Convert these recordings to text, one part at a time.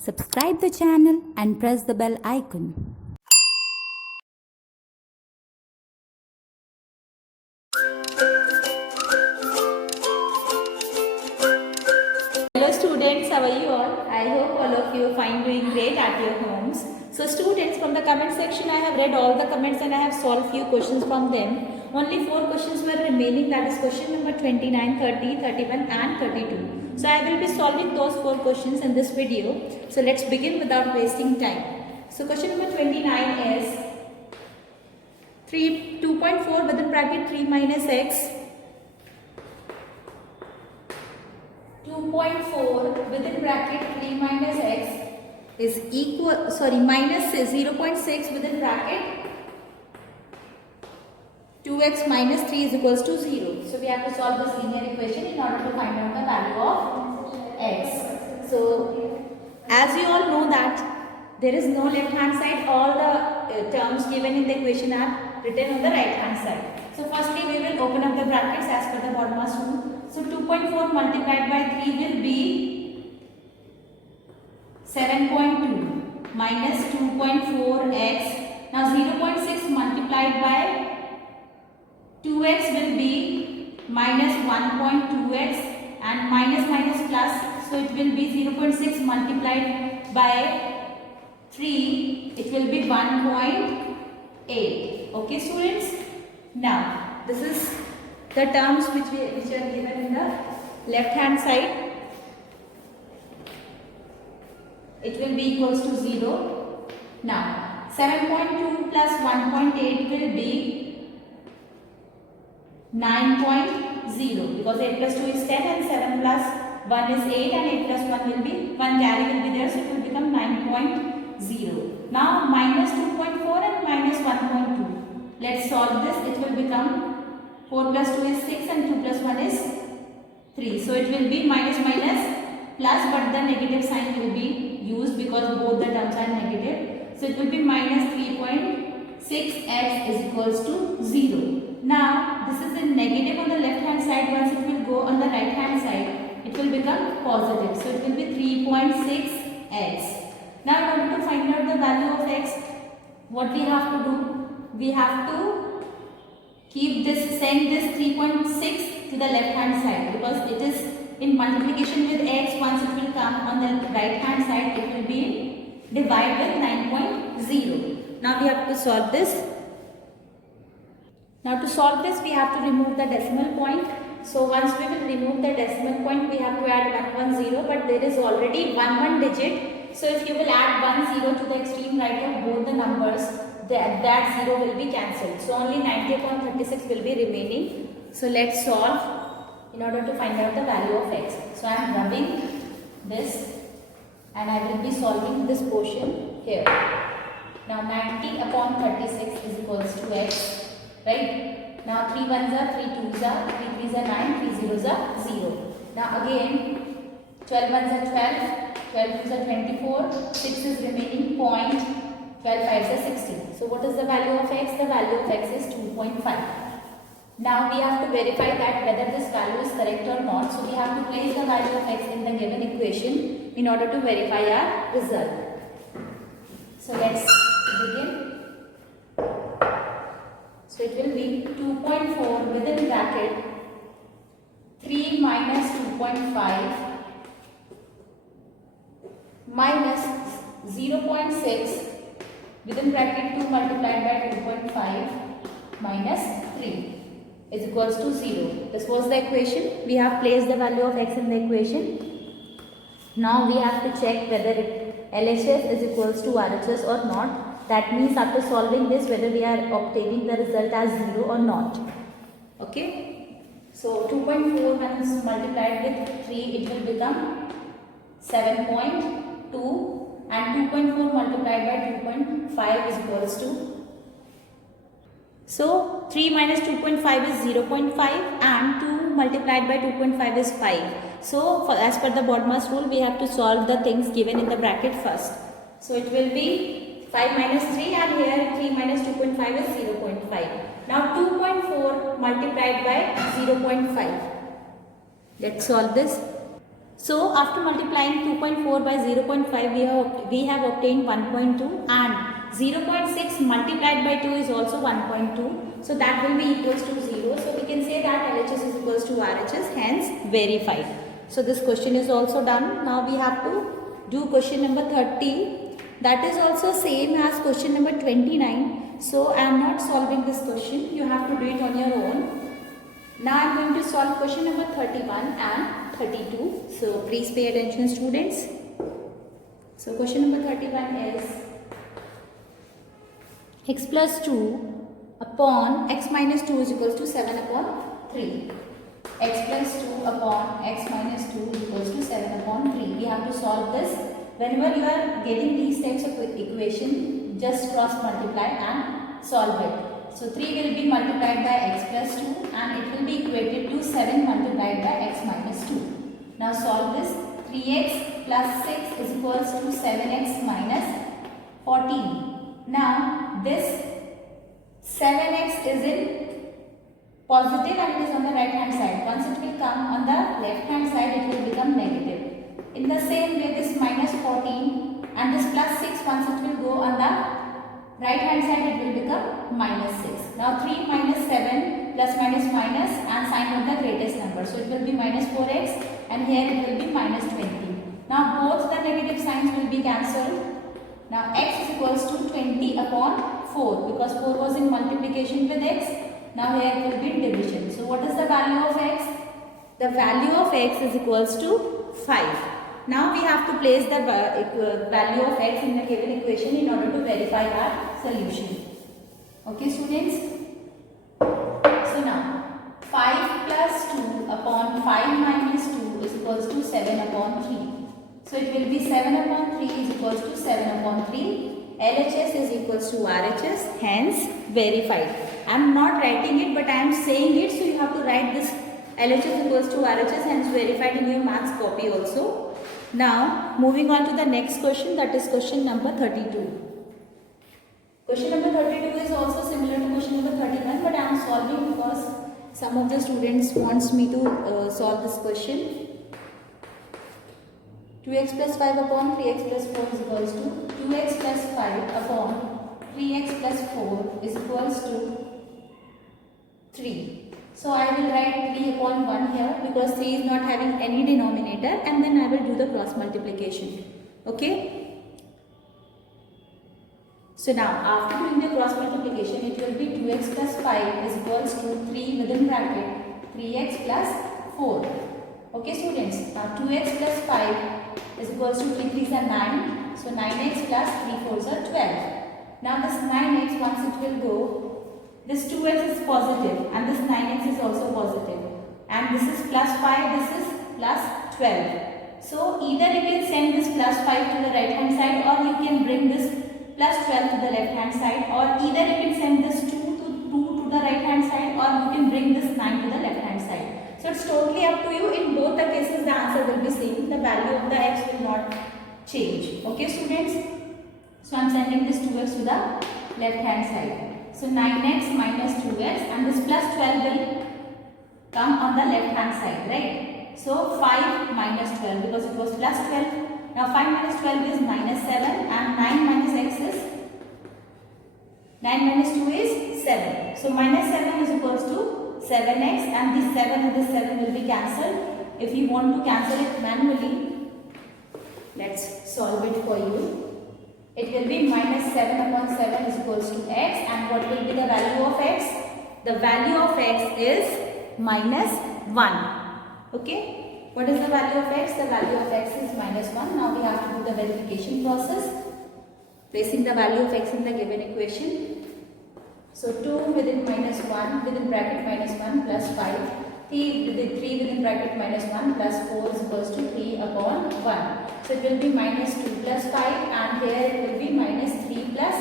Subscribe the channel and press the bell icon. Hello students, how are you all? I hope all of you find doing great at your homes. So students, from the comment section I have read all the comments and I have solved few questions from them. Only 4 questions were remaining, that is question number 29, 30, 31 and 32. So I will be solving those 4 questions in this video. So let's begin without wasting time. So question number 29 is 2.4 within bracket 3 minus x 2.4 within bracket 3 minus x is minus 0.6 within bracket 2x minus 3 is equals to 0. So we have to solve this linear equation in order to find out the value of x. So as you all know that there is no left hand side, all the terms given in the equation are written on the right hand side. So firstly we will open up the brackets as per the BODMAS rule. So 2.4 multiplied by 3 will be 7.2 minus 2.4x. Now 0.6 multiplied by 2x will be minus 1.2x and minus plus. So it will be 0.6 multiplied by 3. It will be 1.8. Okay students. Now this is the terms which are given in the left hand side. It will be equals to 0. Now 7.2 plus 1.8 will be 9.0 because 8 plus 2 is 10 and 7 plus 1 is 8 and 8 plus 1 will be 1 carry will be there, so it will become 9.0. Now minus 2.4 and minus 1.2. Let's solve this. It will become 4 plus 2 is 6 and 2 plus 1 is 3. So it will be minus plus, but the negative sign will be used because both the terms are negative. So it will be minus 3.6x is equals to 0. Now this is a negative on the left hand side. Once it will go on the right hand side, it will become positive. So it will be 3.6x. Now in order to find out the value of x, what we have to do? We have to send this 3.6 to the left hand side because it is in multiplication with x. Once it will come on the right hand side, it will be divided with 9.0. Now we have to solve this. Now to solve this we have to remove the decimal point. So once we will remove the decimal point, we have to add 110, but there is already 1 digit. So if you will add 10 to the extreme right of both the numbers, that 0 will be cancelled. So only 90 upon 36 will be remaining. So let's solve in order to find out the value of x. So I am rubbing this and I will be solving this portion here. Now 90 upon 36 is equals to x. Right? Now 3 1s are 3 2s are 3 3s are 9, 3 0s are 0. Now again 12 1s are 12, 12 2s are 24, 6 is remaining point, 12 5s are 16. So what is the value of x? The value of x is 2.5. Now we have to verify that whether this value is correct or not. So we have to place the value of x in the given equation in order to verify our result. So let's begin. So it will be 2.4 within bracket 3 minus 2.5 minus 0.6 within bracket 2 multiplied by 2.5 minus 3 is equals to 0. This was the equation. We have placed the value of x in the equation. Now we have to check whether LHS is equals to RHS or not. That means after solving this, whether we are obtaining the result as 0 or not. Okay. So 2.4 once multiplied with 3, it will become 7.2 and 2.4 multiplied by 2.5 is equals to. So 3 minus 2.5 is 0.5 and 2 multiplied by 2.5 is 5. So as per the BODMAS rule, we have to solve the things given in the bracket first. So it will be 5 minus 3 and here 3 minus 2.5 is 0.5. Now 2.4 multiplied by 0.5. Let's solve this. So after multiplying 2.4 by 0.5, we have obtained 1.2, and 0.6 multiplied by 2 is also 1.2. So that will be equals to 0. So we can say that LHS is equals to RHS, hence verified. So this question is also done. Now we have to do question number 30. That is also same as question number 29. So I am not solving this question. You have to do it on your own. Now I am going to solve question number 31 and 32. So please pay attention, students. So question number 31 is x plus 2 upon x minus 2 is equals to 7 upon 3. X plus 2 upon x minus 2 is equals to 7 upon 3. We have to solve this. Whenever you are getting these types of equation, just cross multiply and solve it. So 3 will be multiplied by x plus 2 and it will be equated to 7 multiplied by x minus 2. Now solve this. 3x plus 6 is equals to 7x minus 14. Now this 7x is in positive and it is on the right hand side. Once it will come on the left hand side, it will become negative. In the same way, this minus 14 and this plus 6, once it will go on the right hand side, it will become minus 6. Now 3 minus 7 plus minus minus and sign of the greatest number. So it will be minus 4x and here it will be minus 20. Now both the negative signs will be cancelled. Now x is equals to 20 upon 4 because 4 was in multiplication with x. Now here it will be division. So what is the value of x? The value of x is equals to 5. Now we have to place the value of x in the given equation in order to verify our solution. Okay, students? So now 5 plus 2 upon 5 minus 2 is equals to 7 upon 3. So it will be 7 upon 3 is equals to 7 upon 3. LHS is equals to RHS, hence verified. I am not writing it, but I am saying it, so you have to write this LHS equals to RHS, hence verified in your maths copy also. Now moving on to the next question, that is question number 32. Question number 32 is also similar to question number 31, but I am solving because some of the students wants me to solve this question. 2x plus 5 upon 3x plus 4 is equals to 2x plus 5 upon 3x plus 4 is equals to 3. So I will write 3 upon 1 here because 3 is not having any denominator, and then I will do the cross multiplication. Okay. So now after doing the cross multiplication, it will be 2x plus 5 is equals to 3 within bracket 3x plus 4. Okay, students. Now 2x plus 5 is equals to 3 3s are 9. So 9x plus 3 4s are 12. Now this 9x, once it will go, this 2x is positive and this 9x is also positive. And this is plus 5, this is plus 12. So either you can send this plus 5 to the right hand side, or you can bring this plus 12 to the left hand side, or either you can send this 2 to the right hand side, or you can bring this 9 to the left hand side. So it's totally up to you. In both the cases the answer will be same. The value of the x will not change. Okay, students? So I am sending this 2x to the left hand side. So 9x minus 2x and this plus 12 will come on the left hand side, right? So 5 minus 12 because it was plus 12. Now 5 minus 12 is minus 7 and 9 minus x is 9 minus 2 is 7. So minus 7 is equals to 7x, and this 7 and this 7 will be cancelled. If you want to cancel it manually, let's solve it for you. It will be minus 7 upon 7 is equals to x, and what will be the value of x? The value of x is minus 1. Okay. What is the value of x? The value of x is minus 1. Now we have to do the verification process. Placing the value of x in the given equation. So 2 within minus 1 within bracket minus 1 plus 5. 3 within bracket minus 1 plus 4 is equals to 3 upon 1. So it will be minus 2 plus 5, and here it will be minus 3 plus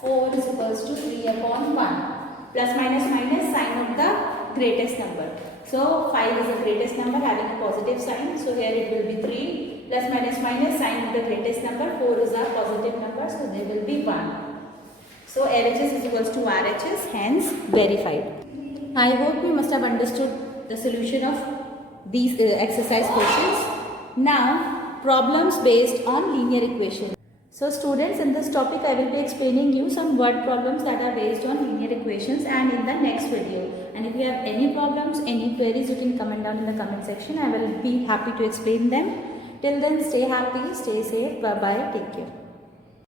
4 is equals to 3 upon 1. Plus minus minus, sign of the greatest number. So 5 is the greatest number having a positive sign. So here it will be 3 plus minus minus, sign of the greatest number. 4 is a positive number, so there will be 1. So LHS is equals to RHS, hence verified. I hope you must have understood the solution of these exercise questions. Now, problems based on linear equations. So students, in this topic I will be explaining you some word problems that are based on linear equations and in the next video. And if you have any problems, any queries, you can comment down in the comment section. I will be happy to explain them. Till then, stay happy, stay safe, bye bye, take care.